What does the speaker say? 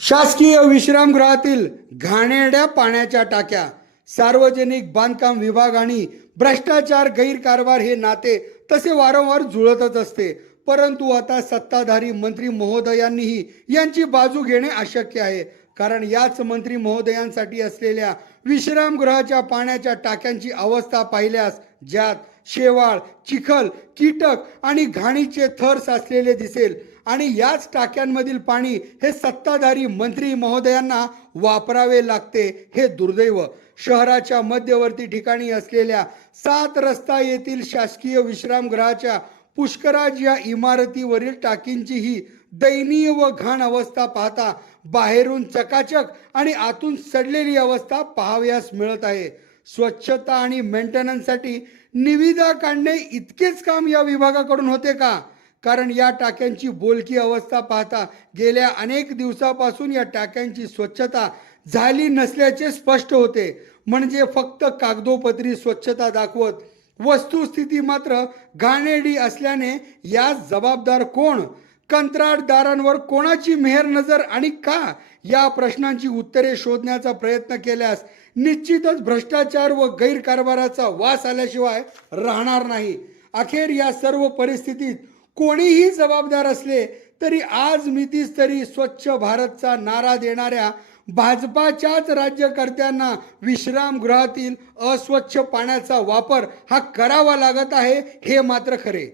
शासकीय विश्रामगृहातील घाणेरड्या पाण्याच्या टाक्या, सार्वजनिक बांधकाम विभाग आणि भ्रष्टाचार गैरकारभार हे नाते तसे वारंवार जुळतच असते. परंतु आता सत्ताधारी मंत्री महोदयांनीही यांची बाजू घेणे अशक्य आहे. कारण याच मंत्री महोदयांसाठी असलेल्या विश्रामगृहाच्या पाण्याच्या टाक्यांची अवस्था पाहिल्यास ज्यात शेवाळ, चिखल, कीटक आणि घाणीचे थर साचलेले दिसेल आणि याच टाक्यांमधील पाणी हे सत्ताधारी मंत्री महोदयांना वापरावे लागते, हे दुर्दैव. शहराच्या मध्यवर्ती ठिकाणी असलेल्या 7 रस्ता येथील शासकीय विश्रामगृहाच्या पुष्कराज या इमारतीवरील टाकींची ही दयनीय व घाण अवस्था पाहता बाहेरून चकाचक आणि आतून सडलेली अवस्था पाहावयास मिळत आहे. स्वच्छता आणि मेंटेनन्ससाठी निविदा काढणे इतकेच काम या विभागाकडून होते का? कारण या टाक्यांची बोलकी अवस्था पाहता गेल्या अनेक दिवसापासून या टाक्यांची स्वच्छता झाली नसल्याचे स्पष्ट होते. म्हणजे फक्त कागदोपत्री स्वच्छता दाखवत वस्तुस्थिती मात्र घाणेरडी असल्याने यास जबाबदार कोण? कंत्राटदारांवर कोणाची मेहर नजर आणि का? या प्रश्नांची उत्तरे शोधण्याचा प्रयत्न केल्यास निश्चितच भ्रष्टाचार व गैरकारभाराचा वास आल्याशिवाय राहणार नाही. अखेर या सर्व परिस्थितीत कोणीही जबाबदार असले तरी आज मितीस तरी स्वच्छ भारतचा नारा देणाऱ्या भाजपाच्याच राज्यकर्त्यांना विश्रामगृहातील अस्वच्छ पाण्याचा वापर हा करावा लागत आहे, हे मात्र खरे.